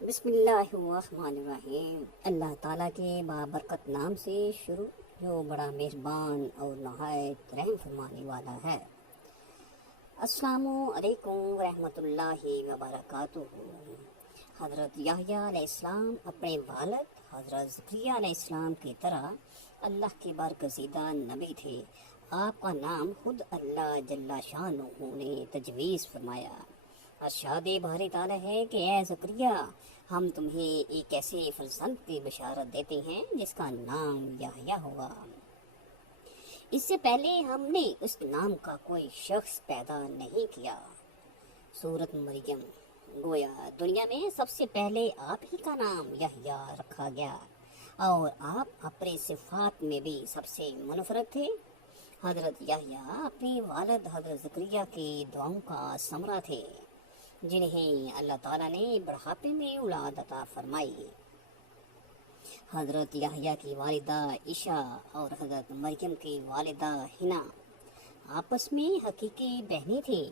بسم اللہ الرحمن الرحیم۔ اللہ تعالیٰ کے بابرکت نام سے شروع، جو بڑا مہربان اور نہایت رحم فرمانے والا ہے۔ السلام علیکم ورحمۃ اللہ وبرکاتہ۔ حضرت یحییٰ علیہ السلام اپنے والد حضرت زکریا علیہ السلام کی طرح اللہ کے برگزیدہ نبی تھے۔ آپ کا نام خود اللہ جل شانہ نے تجویز فرمایا۔ ارشاد باری تعالیٰ ہے کہ اے زکریا، ہم تمہیں ایک ایسے فرزند کی بشارت دیتے ہیں جس کا نام یحییٰ ہوگا۔ اس سے پہلے ہم نے اس نام کا کوئی شخص پیدا نہیں کیا۔ سورۃ مریم، گویا دنیا میں سب سے پہلے آپ ہی کا نام یحییٰ رکھا گیا، اور آپ اپنے صفات میں بھی سب سے منفرد تھے۔ حضرت یحییٰ اپنے والد حضرت زکریا کی دعاؤں کا ثمرہ تھے، جنہیں اللہ تعالیٰ نے بڑھاپے میں اولاد عطا فرمائی۔ حضرت یحییٰ کی والدہ عائشہ اور حضرت مریم کی والدہ حنا آپس میں حقیقی بہنیں تھیں۔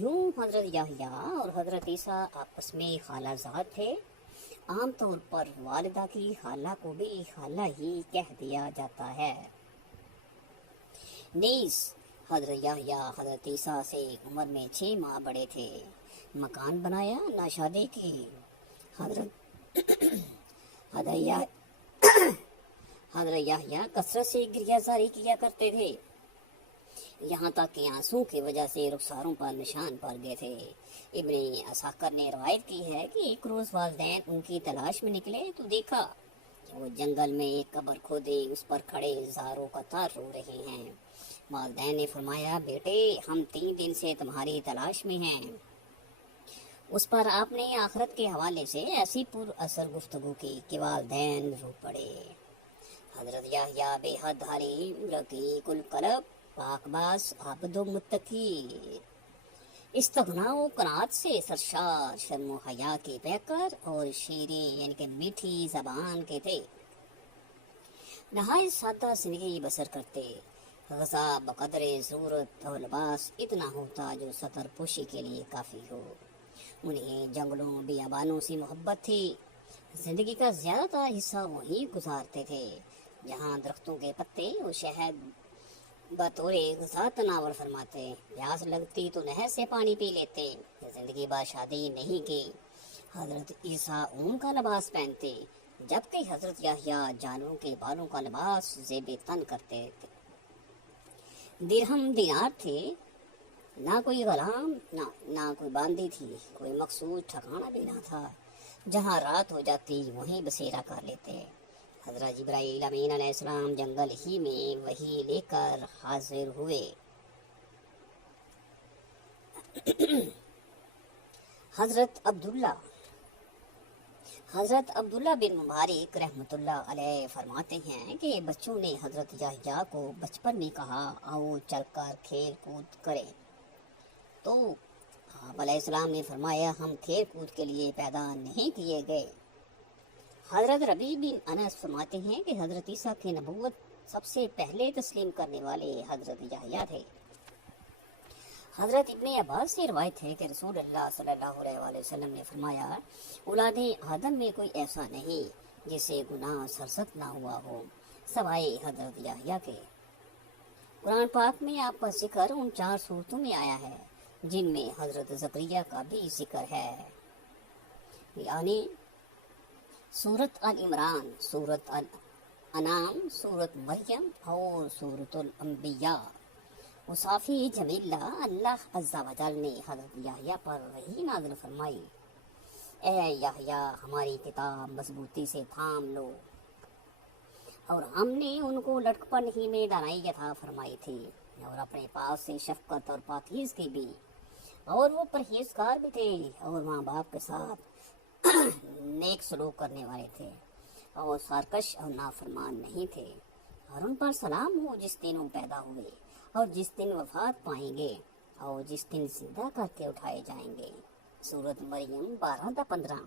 یوں حضرت یحییٰ اور حضرت عیسیٰ آپس میں خالہ زاد تھے۔ عام طور پر والدہ کی خالہ کو بھی خالہ ہی کہہ دیا جاتا ہے۔ نیز حضرت یحییٰ حضرت عیسیٰ سے عمر میں 6 ماہ بڑے تھے۔ مکان بنایا، نہ شادی کی۔ حضرت یحییٰ کثرت سے گریہ زاری کیا کرتے تھے، یہاں تک کہ آنسوں کی وجہ سے رخساروں پر نشان پڑ گئے تھے۔ ابن عساکر نے روایت کی ہے کہ ایک روز والدین ان کی تلاش میں نکلے تو دیکھا کہ وہ جنگل میں ایک قبر کھودے اس پر کھڑے زاروں قطار رو رہے ہیں۔ والدین نے فرمایا، بیٹے ہم 3 دن سے تمہاری تلاش میں ہیں۔ اس پر آپ نے آخرت کے حوالے سے ایسی پر اثر گفتگو کی کہ والدین رو پڑے۔ حضرت یحییٰ بے حد حلیم، رقیق القلب، پاک باز، عابد و متقی، استغنا و قناعت سے سرشار، شرم و حیا کی پیکر اور شیریں یعنی کہ میٹھی زبان کے تھے۔ نہایت سادہ زندگی بسر کرتے۔ غذا بقدر ضرورت اور لباس اتنا ہوتا جو سطر پوشی کے لیے کافی ہو۔ انہیں جنگلوں بیابانوں سے محبت تھی۔ زندگی کا زیادہ تر حصہ وہیں گزارتے تھے جہاں درختوں کے پتے اور شہد بطور غذا تناول فرماتے۔ پیاس لگتی تو نہر سے پانی پی لیتے۔ زندگی بعد شادی نہیں کی۔ حضرت عیسیٰ اون کا لباس پہنتے، جبکہ حضرت یحییٰ جانوروں کے بالوں کا لباس زیب تن کرتے تھے۔ درہم دینار تھے، نہ کوئی غلام نہ کوئی باندی تھی، کوئی مخصوص ٹھکانہ بھی نہ تھا۔ جہاں رات ہو جاتی وہیں بسیرا کر لیتے۔ حضرت جبرائیل امین علیہ السلام جنگل ہی میں وہی لے کر حاضر ہوئے۔ حضرت عبداللہ بن مبارک رحمۃ اللہ علیہ فرماتے ہیں کہ بچوں نے حضرت یحییٰ کو بچپن میں کہا، آؤ چل کر کھیل کود کریں، تو آپ علیہ السلام نے فرمایا، ہم کھیل کود کے لیے پیدا نہیں کیے گئے۔ حضرت ربیع بن انس فرماتے ہیں کہ حضرت عیسیٰ کی نبوت سب سے پہلے تسلیم کرنے والے حضرت یحییٰ تھے۔ حضرت ابن عباس سے روایت ہے کہ رسول اللہ صلی اللہ علیہ وآلہ وسلم نے فرمایا، اولاد آدم میں کوئی ایسا نہیں جسے گناہ سرزد نہ ہوا ہو سوائے حضرت یحییٰ کے۔ قرآن پاک میں آپ کا ذکر ان 4 صورتوں میں آیا ہے جن میں حضرت زکریا کا بھی ذکر ہے، یعنی سورۃ آل عمران، سورۃ الانعام، سورۃ مریم اور سورۃ الانبیاء۔ مصافی جمیلہ اللہ عز و جل نے حضرت یحییٰ پر وحی نازل فرمائی، اے یحییٰ ہماری کتاب مضبوطی سے تھام لو، اور ہم نے ان کو لٹکپن ہی میں دانائی عطا فرمائی تھی، اور اپنے پاس سے شفقت اور پاکیزگی بھی، اور وہ پرہیزگار بھی تھے، اور ماں باپ کے ساتھ نیک سلوک کرنے والے تھے، اور سرکش اور نافرمان نہیں تھے۔ اور ان پر سلام ہو جس دن وہ پیدا ہوئے، اور جس دن وفات پائیں گے، اور جس دن زندہ کر کے اٹھائے جائیں گے۔ سورۃ مریم 12-15۔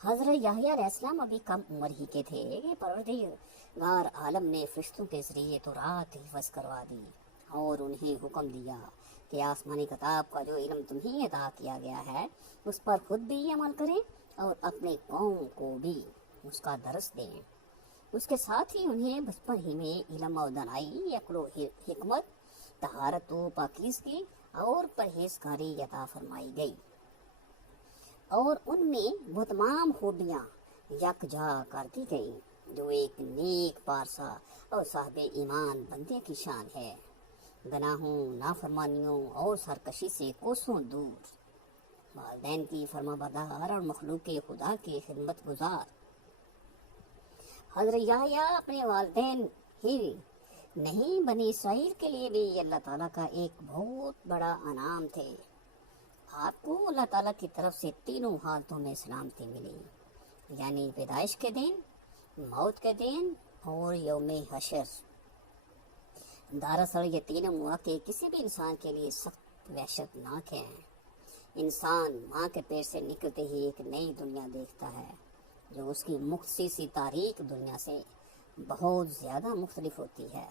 حضرت یحییٰ علیہ السلام ابھی کم عمر ہی کے تھے کہ پروردگار عالم نے فرشتوں کے ذریعے تورات حفظ کروا دی، اور انہیں حکم دیا کہ آسمانی کتاب کا جو علم تمہیں عطا کیا گیا ہے اس پر خود بھی عمل کریں اور اپنے قوم کو بھی اس کا درس دیں۔ اس کے ساتھ ہی انہیں بچپن ہی میں علم و دانائی، عقل و حکمت، طہارت و پاکیزگی اور پرہیزگاری عطا فرمائی گئی، اور ان میں وہ تمام خوبیاں یکجا کر دی گئی جو ایک نیک پارسا اور صاحب ایمان بندے کی شان ہے۔ گناہوں، نافرمانیوں اور سرکشی سے کوسوں دور، والدین کی فرما بردار اور مخلوق خدا کی خدمت گزار۔ حضرت یحییٰ اپنے والدین ہی نہیں، بنی اسرائیل کے لیے بھی اللہ تعالیٰ کا ایک بہت بڑا انعام تھے۔ آپ کو اللہ تعالیٰ کی طرف سے تینوں حالتوں میں سلامتی ملی، یعنی پیدائش کے دن، موت کے دن اور یوم حشر۔ دراصل یہ تینوں مواقع کسی بھی انسان کے لیے سخت وحشت ناک ہیں۔ انسان ماں کے پیٹ سے نکلتے ہی ایک نئی دنیا دیکھتا ہے جو اس کی مختصر سی تاریک دنیا سے بہت زیادہ مختلف ہوتی ہے۔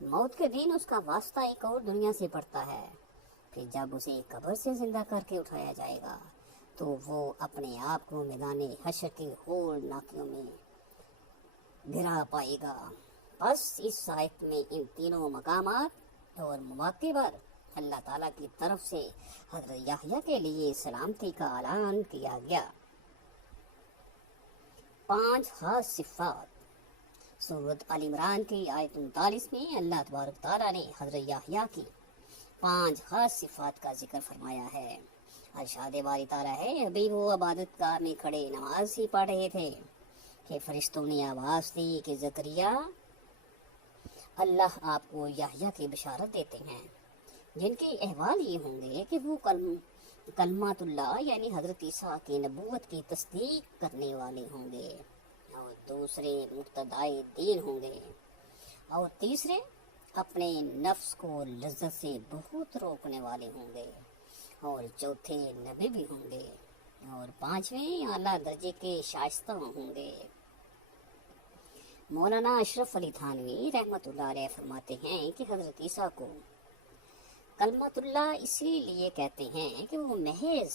موت کے دن اس کا واسطہ ایک اور دنیا سے پڑتا ہے۔ پھر جب اسے قبر سے زندہ کر کے اٹھایا جائے گا تو وہ اپنے آپ کو میدان حشر کی ہول ناکیوں میں گرا پائے گا۔ بس اس آیت میں ان تینوں مقامات اور مواقع پر اللہ تعالیٰ کی طرف سے حضرت یحییٰ کے لیے سلامتی کا اعلان کیا گیا۔ 5 خاص صفات۔ سورۃ آل عمران کی آیت 39 میں اللہ تبارک تعالیٰ نے حضرت یحییٰ کی 5 خاص صفات کا ذکر فرمایا ہے۔ ارشاد باری تعالیٰ ہے، ابھی وہ عبادت گاہ میں کھڑے نماز ہی پڑھ رہے تھے کہ فرشتوں نے آواز دی کہ زکریا، اللہ آپ کو یحییٰ کی بشارت دیتے ہیں جن کے احوال یہ ہوں گے کہ وہ کلمات اللہ یعنی حضرت عیسیٰ کی نبوت کی تصدیق کرنے والے ہوں گے، اور دوسرے مقتدائے دین ہوں گے، اور تیسرے اپنے نفس کو لذت سے بہت روکنے والے ہوں گے، اور چوتھے نبی بھی ہوں گے، اور 5ویں اعلیٰ درجے کے شائستہ ہوں گے۔ مولانا اشرف علی تھانوی رحمۃ اللہ علیہ فرماتے ہیں کہ حضرت عیسیٰ کو کلمت اللہ اسی لیے کہتے ہیں کہ وہ محض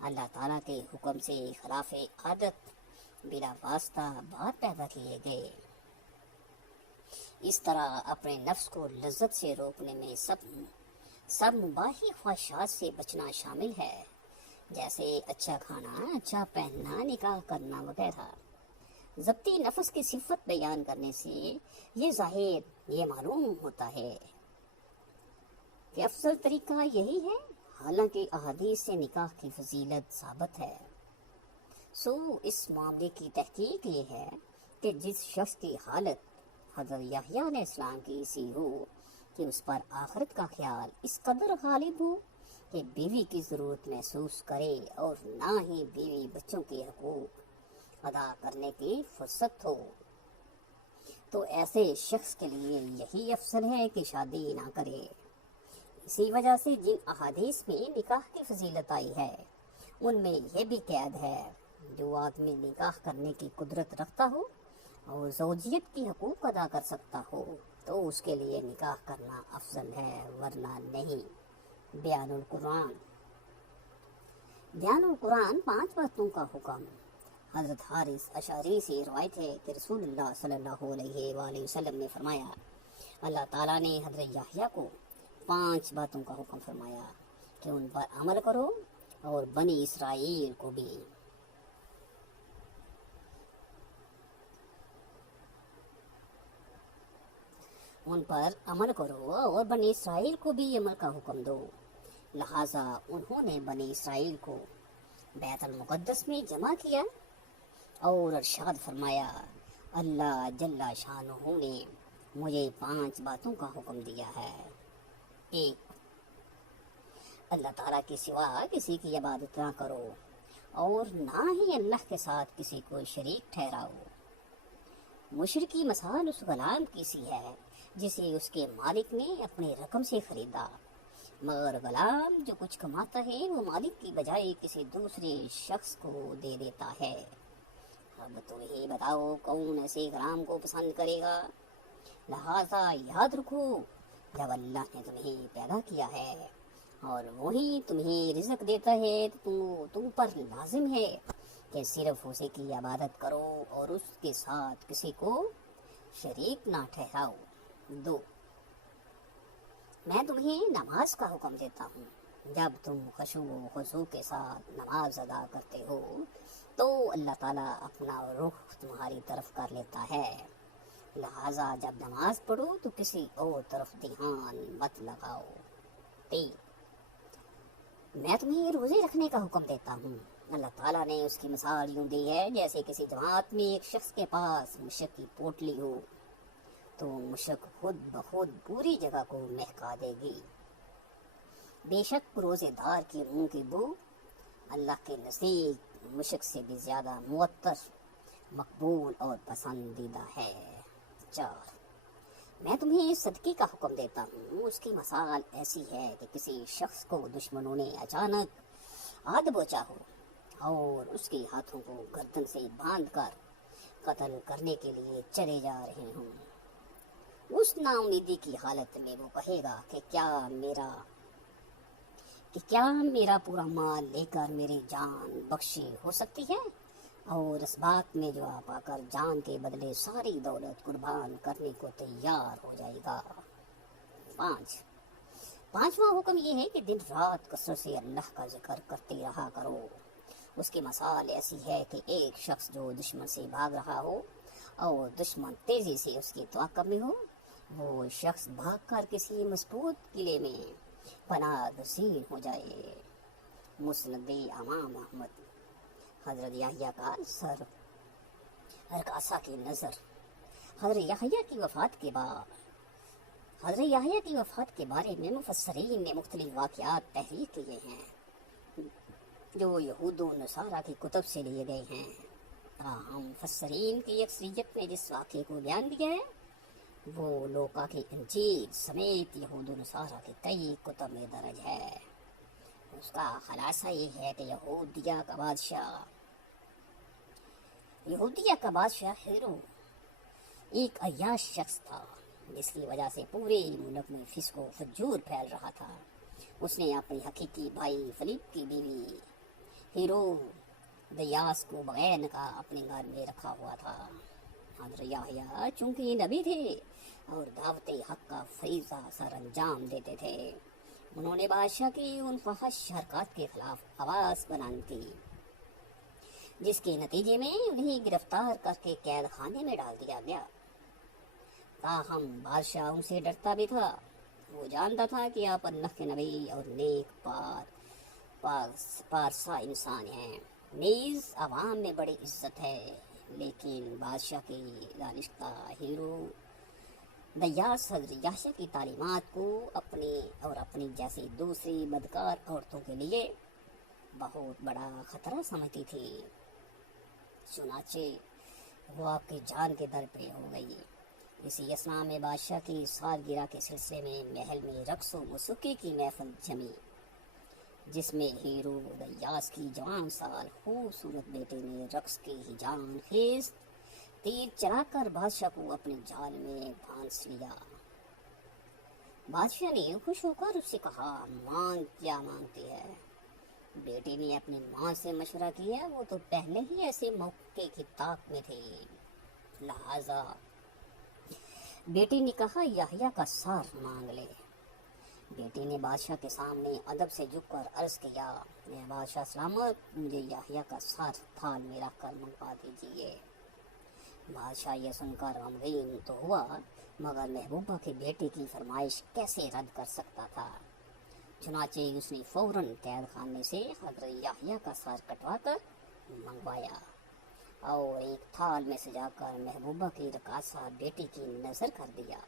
اللہ تعالیٰ کے حکم سے خلاف عادت بلا واسطہ بعد پیدا کیے گئے۔ اس طرح اپنے نفس کو لذت سے روکنے میں سب مباحی خواہشات سے بچنا شامل ہے، جیسے اچھا کھانا، اچھا پہننا، نکاح کرنا وغیرہ۔ ضبطی نفس کی صفت بیان کرنے سے یہ معلوم ہوتا ہے کہ افضل طریقہ یہی ہے، حالانکہ احادیث سے نکاح کی فضیلت ثابت ہے۔ اس معاملے کی تحقیق یہ ہے کہ جس شخص کی حالت حضرت یحییٰ علیہ السلام کی سی ہو کہ اس پر آخرت کا خیال اس قدر غالب ہو کہ بیوی کی ضرورت محسوس کرے اور نہ ہی بیوی بچوں کے حقوق ادا کرنے کی فرصت ہو، تو ایسے شخص کے لیے یہی افضل ہے کہ شادی نہ کرے۔ اسی وجہ سے جن احادیث میں نکاح کی فضیلت آئی ہے ان میں یہ بھی قید ہے، جو آدمی نکاح کرنے کی قدرت رکھتا ہو اور زوجیت کی حقوق ادا کر سکتا ہو تو اس کے لیے نکاح کرنا افضل ہے، ورنہ نہیں۔ بیان القرآن 5 باتوں کا حکم۔ حضرت حارث اشعری سے روایت ہے کہ رسول اللہ صلی اللہ علیہ وآلہ وسلم نے فرمایا، اللہ تعالیٰ نے حضرت یحییٰ کو 5 باتوں کا حکم فرمایا کہ ان پر عمل کرو، اور بنی اسرائیل کو بھی۔ ان پر عمل کرو اور بنی اسرائیل کو بھی عمل کا حکم دو۔ لہٰذا انہوں نے بنی اسرائیل کو بیت المقدس میں جمع کیا اور ارشاد فرمایا، اللہ جل شانہ نے مجھے 5 باتوں کا حکم دیا ہے۔ 1، اللہ تعالیٰ کے سوا کسی کی عبادت نہ کرو اور نہ ہی اللہ کے ساتھ کسی کو شریک ٹھہراؤ۔ مشرکی مثال اس غلام کی سی ہے جسے اس کے مالک نے اپنے رقم سے خریدا، مگر غلام جو کچھ کماتا ہے وہ مالک کی بجائے کسی دوسرے شخص کو دے دیتا ہے۔ اب تم ہی بتاؤ کون ایسے غلام کو پسند کرے گا؟ لہذا یاد رکھو جب اللہ نے تمہیں پیدا کیا ہے اور وہی تمہیں رزق دیتا ہے تو تم پر لازم ہے کہ صرف اسی کی عبادت کرو اور اس کے ساتھ کسی کو شریک نہ ٹھہراؤ۔ 2، میں تمہیں نماز کا حکم دیتا ہوں۔ جب تم خشوع و خضوع کے ساتھ نماز ادا کرتے ہو تو اللہ تعالیٰ اپنا رخ تمہاری طرف کر لیتا ہے، لہٰذا جب نماز پڑھو تو کسی اور طرف دھیان مت لگاؤ۔ 3، میں تمہیں روزے رکھنے کا حکم دیتا ہوں۔ اللہ تعالیٰ نے اس کی مثال یوں دی ہے جیسے کسی جماعت میں ایک شخص کے پاس مشک کی پوٹلی ہو تو مشک خود بخود پوری جگہ کو مہکا دے گی۔ بے شک روزے دار کے منہ کی بو اللہ کے نزدیک مشک سے بھی زیادہ معطر، مقبول اور پسندیدہ ہے۔ 4، میں تمہیں صدقے کا حکم دیتا ہوں۔ اس کی مثال ایسی ہے کہ کسی شخص کو دشمنوں نے اچانک آ دبوچا ہو اور اس کے ہاتھوں کو گردن سے باندھ کر قتل کرنے کے لیے چلے جا رہے ہوں۔ اس نا امیدی کی حالت میں وہ کہے گا کہ کیا میرا پورا مال لے کر میری جان بخشی ہو سکتی ہے؟ اور اس بات میں جواب آ کر جان کے بدلے ساری دولت قربان کرنے کو تیار ہو جائے گا۔ 5واں حکم یہ ہے کہ دن رات کثرت سے اللہ کا ذکر کرتے رہا کرو۔ اس کی مثال ایسی ہے کہ ایک شخص جو دشمن سے بھاگ رہا ہو اور دشمن تیزی سے اس کی توقع میں ہو، وہ شخص بھاگ کر کسی مضبوط قلعے میں پناہ گزین ہو جائے۔ مسند امام احمد۔ حضرت یحییٰ کا سر ارکاسا کی نظر۔ حضرت یحییٰ کی وفات کے بارے میں مفسرین نے مختلف واقعات تحریر کیے ہیں جو یہود و نصارہ کی کتب سے لیے گئے ہیں، تاہم مفسرین کی اکثریت نے جس واقعے کو بیان کیا ہے وہ لوقا کی انجیل سمیت یہود و نصارہ کی کئی کتب میں درج ہے۔ اس کا خلاصہ یہ ہے کہ یہودیہ کا بادشاہ ہیرو ایک عیاش شخص تھا جس کی وجہ سے پورے ملک میں فسق و فجور پھیل رہا تھا۔ اس نے اپنی حقیقی بھائی فلیپ کی بیوی ہیرو دیاس کو بغیر نکاح اپنے گھر میں رکھا ہوا تھا۔ حضرت یحییٰ چونکہ نبی تھے اور دعوت حق کا فریضہ سر انجام دیتے تھے، انہوں نے بادشاہ کی ان فحش حرکات کے خلاف آواز بلند کی، جس کے نتیجے میں انہیں گرفتار کر کے قید خانے میں ڈال دیا گیا۔ تاہم بادشاہ ان سے ڈرتا بھی تھا، وہ جانتا تھا کہ آپ اللہ کے نبی اور نیک پارسا انسان ہیں، نیز عوام میں بڑی عزت ہے، لیکن بادشاہ کی دانشتہ ہیرو دیاس حضرت یحییٰ کی تعلیمات کو اپنی جیسی دوسری بدکار عورتوں کے لیے بہت بڑا خطرہ سمجھتی تھی، چنانچہ وہ آپ کی جان کے در پہ ہو گئی۔ اسی اثناء میں بادشاہ کی سالگرہ کے سلسلے میں محل میں رقص و موسیقی کی محفل جمی، جس میں ہیرو دیاس کی جوان سال خوبصورت بیٹے نے رقص کی ہی جان خیز تیر چلا کر بادشاہ کو اپنے جال میں پھانس لیا۔ بادشاہ نے خوش ہو کر اس سے کہا، مانگ کیا مانگتی ہے؟ بیٹی نے اپنی ماں سے مشورہ کیا، وہ تو پہلے ہی ایسے موقع کی طاق میں تھی، لہذا بیٹی نے کہا یحییٰ کا سر مانگ لے۔ بیٹی نے بادشاہ کے سامنے ادب سے جھک کر عرض کیا، میں بادشاہ سلامت، مجھے یحییٰ کا سر تھال میں رکھ کر منگوا دیجیے۔ بادشاہ یہ سن کر غمگین تو ہوا، مگر محبوبہ کی بیٹی کی فرمائش کیسے رد کر سکتا تھا؟ چنانچہ اس نے فوراً قید خانے سے حضرت یحییٰ کا سر کٹوا کر منگوایا اور ایک تھال میں سجا کر محبوبہ کی رقاصہ بیٹی کی نظر کر دیا۔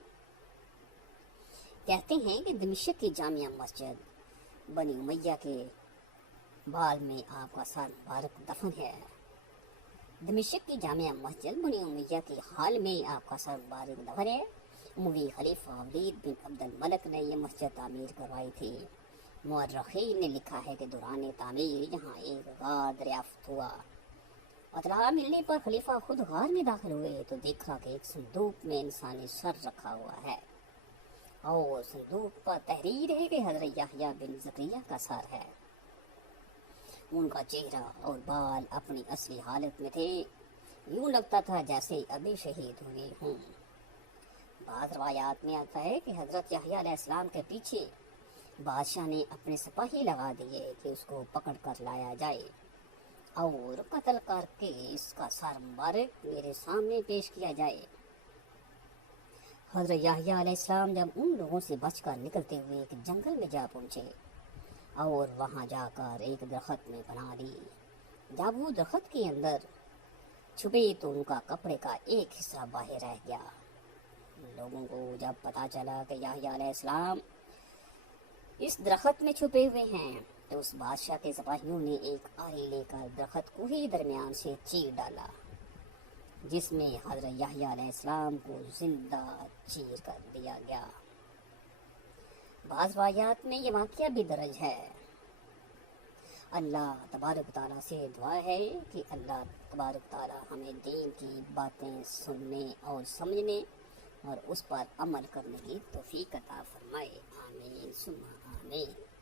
کہتے ہیں کہ دمشق کی جامع مسجد بنی امیہ کے بال میں آپ کا سر مبارک دفن ہے۔ دمشق کی جامع مسجد بنی امیہ کے حال میں آپ کا سر مبارک دفن ہے۔ اموی خلیفہ ولید بن عبد الملک نے یہ مسجد تعمیر کروائی تھی۔ مورخین نے لکھا ہے کہ دوران تعمیر یہاں ایک غار دریافت ہوا۔ اطلاع ملنے پر خلیفہ خود غار میں داخل ہوئے تو دیکھا کہ ایک صندوق میں انسانی سر رکھا ہوا ہے۔ اور صندوق پر تحریر ہے کہ حضرت یحییٰ بن زکریا کا سر ہے۔ ان کا چہرہ اور بال اپنی اصلی حالت میں تھے، یوں لگتا تھا جیسے ابھی شہید ہوئے ہوں۔ بعض روایات میں آتا ہے کہ حضرت یحییٰ علیہ السلام کے پیچھے بادشاہ نے اپنے سپاہی لگا دیے کہ اس کو پکڑ کر لایا جائے اور قتل کر کے اس کا سر مبارک میرے سامنے پیش کیا جائے۔ حضرت یحییٰ علیہ السلام جب ان لوگوں سے بچ کر نکلتے ہوئے ایک جنگل میں جا پہنچے اور وہاں جا کر ایک درخت میں پناہ لی۔ جب وہ درخت کے اندر چھپے تو ان کا کپڑے کا ایک حصہ باہر رہ گیا۔ لوگوں کو جب پتا چلا کہ یحییٰ علیہ السلام اس درخت میں چھپے ہوئے ہیں تو اس بادشاہ کے سپاہیوں نے ایک آری لے کر درخت کو ہی درمیان سے چیر ڈالا، جس میں حضرت یحییٰ علیہ السلام کو زندہ چیر کر دیا گیا۔ بعض روایات میں یہ واقعہ بھی درج ہے۔ اللہ تبارک تعالیٰ سے دعا ہے کہ اللہ تبارک تعالیٰ ہمیں دین کی باتیں سننے اور سمجھنے اور اس پر عمل کرنے کی توفیق عطا فرمائے۔ آمین ثم آمین۔